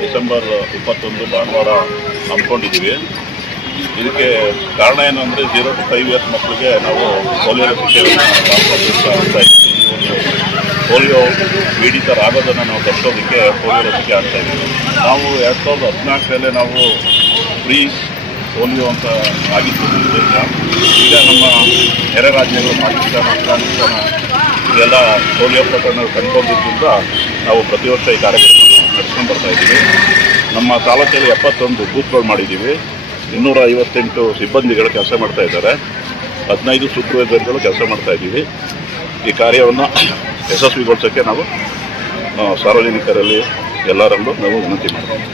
December 21 ಭಾನುವಾರ ಹಮ್ಮಿಕೊಂಡಿದ್ದೀವಿ. ಇದಕ್ಕೆ ಕಾರಣ ಏನು ಅಂದರೆ 0 to 5 ಇಯರ್ಸ್ ಮಕ್ಕಳಿಗೆ ನಾವು ಪೋಲಿಯೋ ಲಸಿಕೆಯನ್ನು ಆಗ್ತಾ ಇದ್ದೀವಿ. ಈ ಒಂದು ಪೋಲಿಯೋ ಪೀಡಿತರಾಗೋದನ್ನು ನಾವು ತಪ್ಪಿಸೋದಕ್ಕೆ ಪೋಲಿಯೋ ಲಸಿಕೆ ಆಗ್ತಾ ಇದ್ದೀವಿ. ನಾವು 2014 ನಾವು ಫ್ರೀ ಪೋಲಿಯೋ ಅಂತ ಆಗಿತ್ತು ಉದ್ದೇಶ. ಈಗ ನಮ್ಮ ನೆರೆ ರಾಜ್ಯಗಳು ಪಾಕಿಸ್ತಾನ, ಅಫ್ಘಾನಿಸ್ತಾನ ಇವೆಲ್ಲ ಪೋಲಿಯೋ ಪ್ರಕರಣಗಳು ಕಂಡುಕೊಂಡಿದ್ದರಿಂದ ನಾವು ಪ್ರತಿ ವರ್ಷ ಈ ಕಾರ್ಯಕ್ರಮವನ್ನು ನಡೆಸ್ಕೊಂಡು ಬರ್ತಾ ಇದ್ದೀವಿ. ನಮ್ಮ ತಾಲೂಕಲ್ಲಿ 71 ಬೂತ್ಗಳು ಮಾಡಿದ್ದೀವಿ. 258 ಸಿಬ್ಬಂದಿಗಳು ಕೆಲಸ ಮಾಡ್ತಾ ಇದ್ದಾರೆ. 15 ಸೂಪರ್ವೈಸರ್ಗಳು ಕೆಲಸ ಮಾಡ್ತಾ ಇದ್ದೀವಿ. ಈ ಕಾರ್ಯವನ್ನು ಯಶಸ್ವಿಗೊಳಿಸೋಕ್ಕೆ ನಾವು ಸಾರ್ವಜನಿಕರಲ್ಲಿ ಎಲ್ಲರಲ್ಲೂ ನಾವು ವಿನಂತಿ ಮಾಡ್ತೀವಿ.